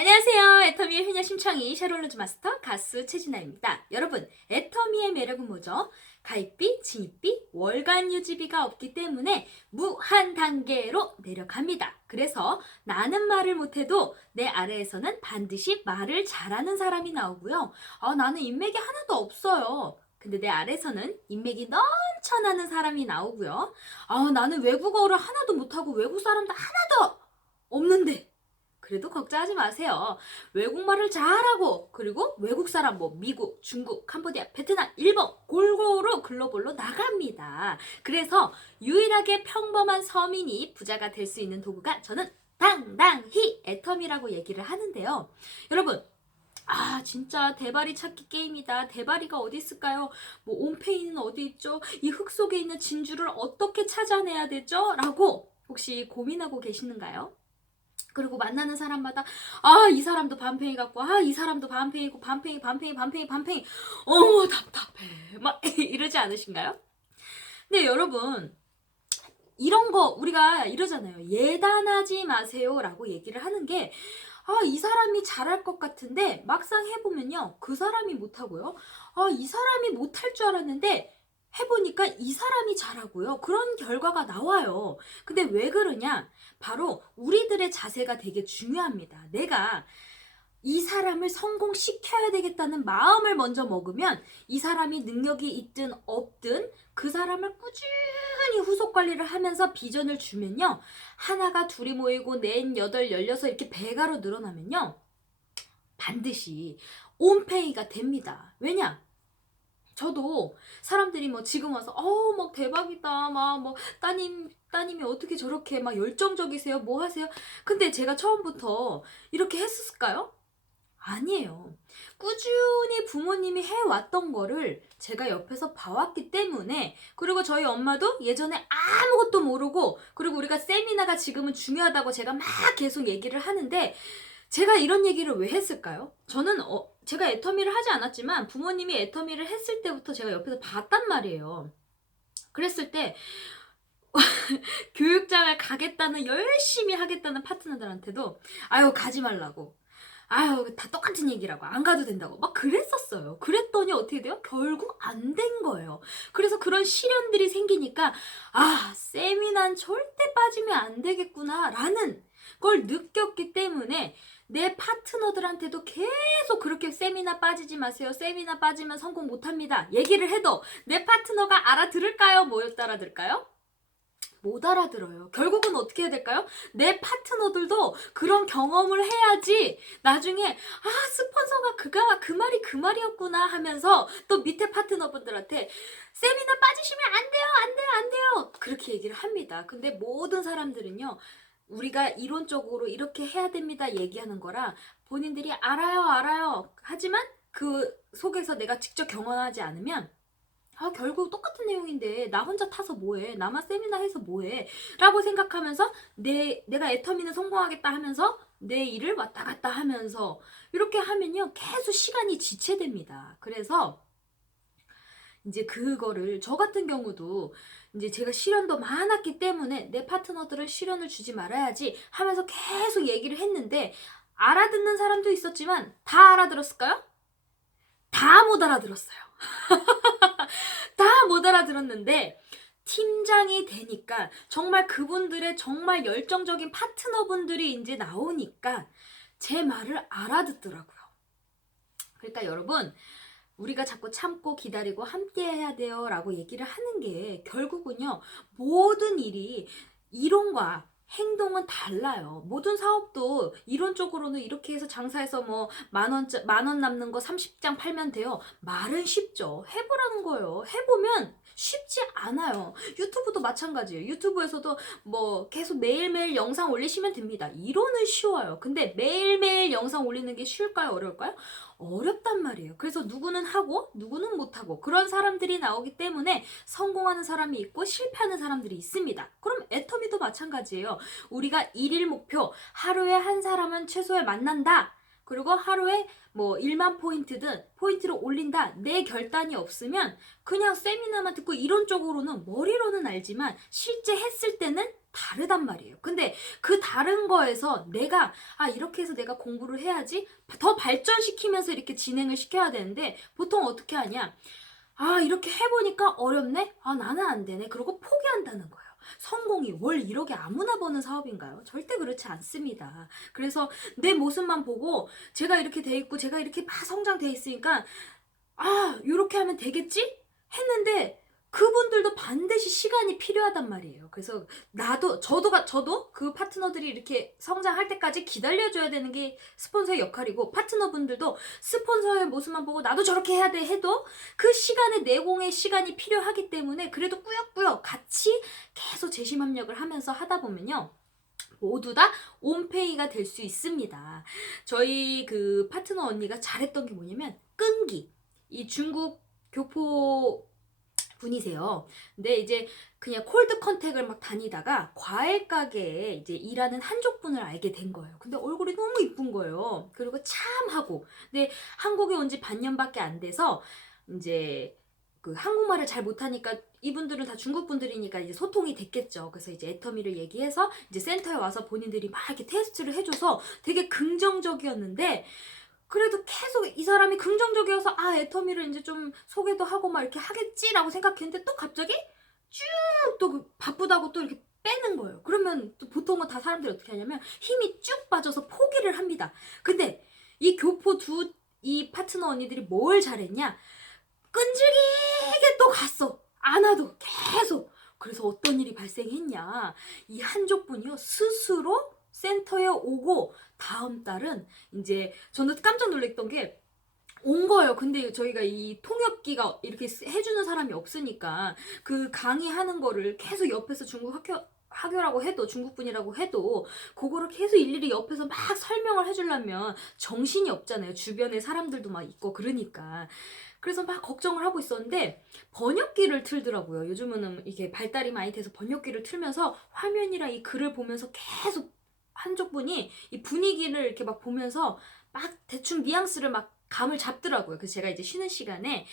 안녕하세요. 애터미의 효녀 심청이 샤롤로즈 마스터 가수 최진아입니다. 여러분, 애터미의 매력은 뭐죠? 가입비, 진입비, 월간 유지비가 없기 때문에 무한 단계로 내려갑니다. 그래서 나는 말을 못해도 내 아래에서는 반드시 말을 잘하는 사람이 나오고요. 나는 인맥이 하나도 없어요. 근데 내 아래에서는 인맥이 넘쳐나는 사람이 나오고요. 나는 외국어를 하나도 못하고 외국 사람도 하나도 없는데 그래도 걱정하지 마세요. 외국말을 잘하고 그리고 외국 사람 미국, 중국, 캄보디아, 베트남, 일본 골고루 글로벌로 나갑니다. 그래서 유일하게 평범한 서민이 부자가 될 수 있는 도구가 저는 당당히 애텀이라고 얘기를 하는데요. 여러분, 진짜 대바리 찾기 게임이다. 대바리가 어디 있을까요? 온페이는 어디 있죠? 이 흙 속에 있는 진주를 어떻게 찾아내야 되죠? 라고 혹시 고민하고 계시는가요? 그리고 만나는 사람마다 이 사람도 반팽이 같고 이 사람도 반팽이고 반팽이 답답해 막 이러지 않으신가요? 근데 여러분, 이런 거 우리가 이러잖아요. 예단하지 마세요 라고 얘기를 하는 게 이 사람이 잘할 것 같은데 막상 해보면요, 그 사람이 못하고요. 이 사람이 못할 줄 알았는데 해보니까 이 사람이 잘하고요. 그런 결과가 나와요. 근데 왜 그러냐? 바로 우리들의 자세가 되게 중요합니다. 내가 이 사람을 성공시켜야 되겠다는 마음을 먼저 먹으면 이 사람이 능력이 있든 없든 그 사람을 꾸준히 후속 관리를 하면서 비전을 주면요. 하나가 둘이 모이고 넷, 여덟, 열여섯 이렇게 배가로 늘어나면요. 반드시 온페이가 됩니다. 왜냐? 저도 사람들이 지금 와서 막 대박이다 따님이 어떻게 저렇게 막 열정적이세요, 뭐 하세요? 근데 제가 처음부터 이렇게 했었을까요? 아니에요. 꾸준히 부모님이 해왔던 거를 제가 옆에서 봐왔기 때문에, 그리고 저희 엄마도 예전에 아무것도 모르고, 그리고 우리가 세미나가 지금은 중요하다고 제가 막 계속 얘기를 하는데, 제가 이런 얘기를 왜 했을까요? 저는 제가 애터미를 하지 않았지만 부모님이 애터미를 했을 때부터 제가 옆에서 봤단 말이에요. 그랬을 때 교육장을 가겠다는, 열심히 하겠다는 파트너들한테도 가지 말라고, 다 똑같은 얘기라고, 안 가도 된다고 막 그랬었어요. 그랬더니 어떻게 돼요? 결국 안 된 거예요. 그래서 그런 시련들이 생기니까 세미나는 절대 빠지면 안 되겠구나 라는 걸 느꼈기 때문에 내 파트너들한테도 계속 그렇게 세미나 빠지지 마세요, 세미나 빠지면 성공 못합니다 얘기를 해도 내 파트너가 알아들을까요? 못 알아들을까요? 못 알아들어요. 결국은 어떻게 해야 될까요? 내 파트너들도 그런 경험을 해야지 나중에 스폰서가 그 말이 그 말이었구나 하면서 또 밑에 파트너분들한테 세미나 빠지시면 안 돼요, 안 돼요, 안 돼요 그렇게 얘기를 합니다. 근데 모든 사람들은요, 우리가 이론적으로 이렇게 해야 됩니다 얘기하는 거라 본인들이 알아요 하지만 그 속에서 내가 직접 경험하지 않으면 결국 똑같은 내용인데 나 혼자 타서 뭐해, 나만 세미나 해서 뭐해 라고 생각하면서 내가 애터미는 성공하겠다 하면서 내 일을 왔다 갔다 하면서 이렇게 하면요, 계속 시간이 지체됩니다. 그래서 이제 그거를, 저 같은 경우도 이제 제가 시련도 많았기 때문에 내 파트너들은 시련을 주지 말아야지 하면서 계속 얘기를 했는데, 알아듣는 사람도 있었지만 다 알아들었을까요? 다 못 알아들었어요. 다 못 알아들었는데 팀장이 되니까 정말 그분들의 정말 열정적인 파트너분들이 이제 나오니까 제 말을 알아듣더라고요. 그러니까 여러분, 우리가 자꾸 참고 기다리고 함께 해야 돼요 라고 얘기를 하는 게 결국은요, 모든 일이 이론과 행동은 달라요. 모든 사업도 이론적으로는 이렇게 해서 장사해서 만 원 남는 거 30장 팔면 돼요. 말은 쉽죠. 해보라는 거예요. 해보면 쉽지 않아요. 유튜브도 마찬가지예요. 유튜브에서도 계속 매일매일 영상 올리시면 됩니다. 이론은 쉬워요. 근데 매일매일 영상 올리는 게 쉬울까요? 어려울까요? 어렵단 말이에요. 그래서 누구는 하고 누구는 못하고 그런 사람들이 나오기 때문에 성공하는 사람이 있고 실패하는 사람들이 있습니다. 그럼 애터미도 마찬가지예요. 우리가 일일 목표, 하루에 한 사람은 최소한 만난다. 그리고 하루에 1만 포인트든 포인트를 올린다. 내 결단이 없으면 그냥 세미나만 듣고 이론적으로는 머리로는 알지만 실제 했을 때는 다르단 말이에요. 근데 그 다른 거에서 내가 이렇게 해서 내가 공부를 해야지 더 발전시키면서 이렇게 진행을 시켜야 되는데 보통 어떻게 하냐? 이렇게 해보니까 어렵네? 나는 안 되네. 그러고 포기한다는 거예요. 성공이 월 1억이 아무나 버는 사업인가요? 절대 그렇지 않습니다. 그래서 내 모습만 보고 제가 이렇게 돼 있고 제가 이렇게 막 성장돼 있으니까 이렇게 하면 되겠지? 했는데 그분들도 반드시 시간이 필요하단 말이에요. 그래서 저도 그 파트너들이 이렇게 성장할 때까지 기다려줘야 되는 게 스폰서의 역할이고, 파트너분들도 스폰서의 모습만 보고 나도 저렇게 해야 돼 해도 그 시간에 내공의 시간이 필요하기 때문에 그래도 꾸역꾸역 같이 계속 재심합력을 하면서 하다 보면요, 모두 다 온페이가 될 수 있습니다. 저희 그 파트너 언니가 잘했던 게 뭐냐면 끈기. 이 중국 교포 분이세요. 근데 이제 그냥 콜드 컨택을 막 다니다가 과일 가게에 이제 일하는 한족 분을 알게 된 거예요. 근데 얼굴이 너무 이쁜 거예요. 그리고 참하고. 근데 한국에 온 지 반년밖에 안 돼서 이제 그 한국말을 잘 못하니까 이분들은 다 중국 분들이니까 이제 소통이 됐겠죠. 그래서 이제 애터미를 얘기해서 이제 센터에 와서 본인들이 막 이렇게 테스트를 해줘서 되게 긍정적이었는데, 그래도 계속 이 사람이 긍정적이어서 애터미를 이제 좀 소개도 하고 막 이렇게 하겠지라고 생각했는데 또 갑자기 쭉 또 바쁘다고 또 이렇게 빼는 거예요. 그러면 또 보통은 다 사람들이 어떻게 하냐면 힘이 쭉 빠져서 포기를 합니다. 근데 이 교포 이 파트너 언니들이 뭘 잘했냐? 끈질기게 또 갔어. 안 와도 계속. 그래서 어떤 일이 발생했냐? 이 한족분이요, 스스로 센터에 오고 다음 달은 이제 저는 깜짝 놀랐던 게 온 거예요. 근데 저희가 이 통역기가 이렇게 해주는 사람이 없으니까 그 강의하는 거를 계속 옆에서 중국 학교라고 해도, 중국분이라고 해도 그거를 계속 일일이 옆에서 막 설명을 해주려면 정신이 없잖아요. 주변에 사람들도 막 있고 그러니까. 그래서 막 걱정을 하고 있었는데 번역기를 틀더라고요. 요즘은 이게 발달이 많이 돼서 번역기를 틀면서 화면이랑 이 글을 보면서 계속 한쪽 분이 이 분위기를 이렇게 막 보면서 막 대충 뉘앙스를 막 감을 잡더라고요. 그래서 제가 이제 쉬는 시간에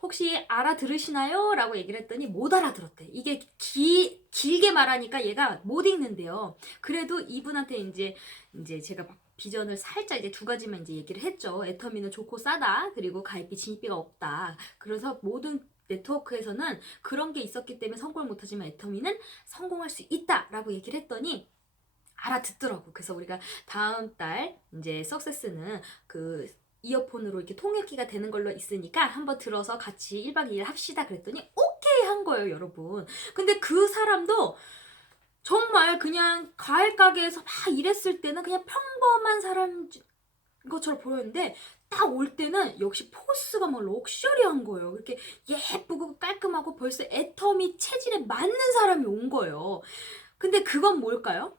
혹시 알아들으시나요? 라고 얘기를 했더니 못 알아들었대. 이게 길게 말하니까 얘가 못 읽는데요. 그래도 이분한테 이제 제가 막 비전을 살짝 이제 2가지만 이제 얘기를 했죠. 애터미는 좋고 싸다. 그리고 가입비 진입비가 없다. 그래서 모든 네트워크에서는 그런 게 있었기 때문에 성공을 못하지만 애터미는 성공할 수 있다라고 얘기를 했더니 알아듣더라고. 그래서 우리가 다음 달 이제 석세스는 그 이어폰으로 이렇게 통역기가 되는 걸로 있으니까 한번 들어서 같이 1박 2일 합시다. 그랬더니 오케이 한 거예요, 여러분. 근데 그 사람도 정말 그냥 과일 가게에서 막 일했을 때는 그냥 평범한 사람 것처럼 보였는데 딱 올 때는 역시 포스가 막 럭셔리한 거예요. 이렇게 예쁘고 깔끔하고 벌써 애터미 체질에 맞는 사람이 온 거예요. 근데 그건 뭘까요?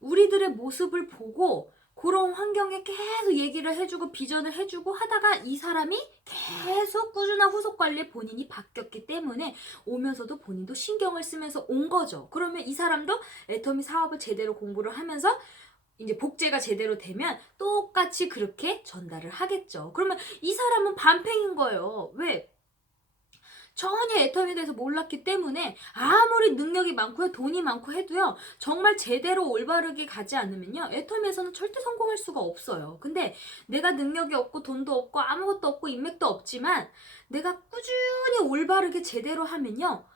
우리들의 모습을 보고 그런 환경에 계속 얘기를 해주고 비전을 해주고 하다가 이 사람이 계속 꾸준한 후속 관리에 본인이 바뀌었기 때문에 오면서도 본인도 신경을 쓰면서 온 거죠. 그러면 이 사람도 애터미 사업을 제대로 공부를 하면서 이제 복제가 제대로 되면 똑같이 그렇게 전달을 하겠죠. 그러면 이 사람은 반팽인 거예요. 왜? 전혀 애터미에 대해서 몰랐기 때문에 아무리 능력이 많고요, 돈이 많고 해도요, 정말 제대로 올바르게 가지 않으면요, 애터미에서는 절대 성공할 수가 없어요. 근데 내가 능력이 없고 돈도 없고 아무것도 없고 인맥도 없지만 내가 꾸준히 올바르게 제대로 하면요,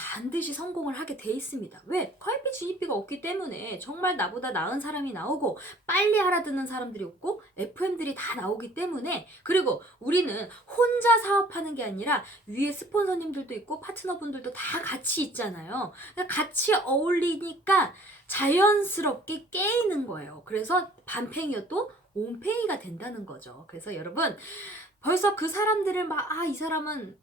반드시 성공을 하게 돼 있습니다. 왜? 가입비 진입비가 없기 때문에 정말 나보다 나은 사람이 나오고 빨리 알아듣는 사람들이 없고 FM들이 다 나오기 때문에, 그리고 우리는 혼자 사업하는 게 아니라 위에 스폰서님들도 있고 파트너분들도 다 같이 있잖아요. 그러니까 같이 어울리니까 자연스럽게 깨이는 거예요. 그래서 반팽이어도 온팽이가 된다는 거죠. 그래서 여러분, 벌써 그 사람들을 막 이 사람은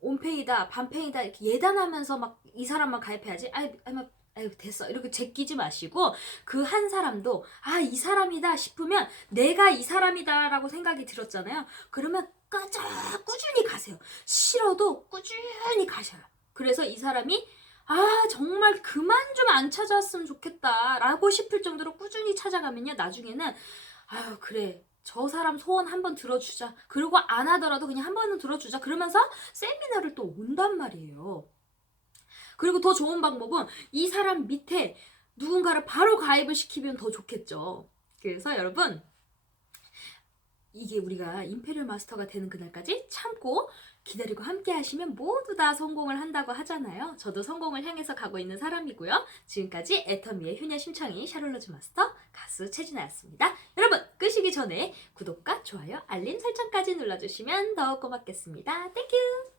온팽이다, 반팽이다 이렇게 예단하면서 막 이 사람만 가입해야지. 아유 됐어 이렇게 제끼지 마시고, 그 한 사람도 이 사람이다 싶으면 내가 이 사람이다라고 생각이 들었잖아요. 그러면 꾸준히 가세요. 싫어도 꾸준히 가셔요. 그래서 이 사람이 정말 그만 좀 안 찾아왔으면 좋겠다 라고 싶을 정도로 꾸준히 찾아가면요, 나중에는 그래 저 사람 소원 한번 들어주자. 그리고 안 하더라도 그냥 한 번은 들어주자. 그러면서 세미나를 또 온단 말이에요. 그리고 더 좋은 방법은 이 사람 밑에 누군가를 바로 가입을 시키면 더 좋겠죠. 그래서 여러분, 이게 우리가 임페리얼 마스터가 되는 그날까지 참고 기다리고 함께 하시면 모두 다 성공을 한다고 하잖아요. 저도 성공을 향해서 가고 있는 사람이고요. 지금까지 애터미의 효녀 심청이 샤를로즈 마스터 가수 최진아였습니다. 여러분, 끄시기 전에 구독과 좋아요, 알림 설정까지 눌러주시면 더욱 고맙겠습니다. 땡큐!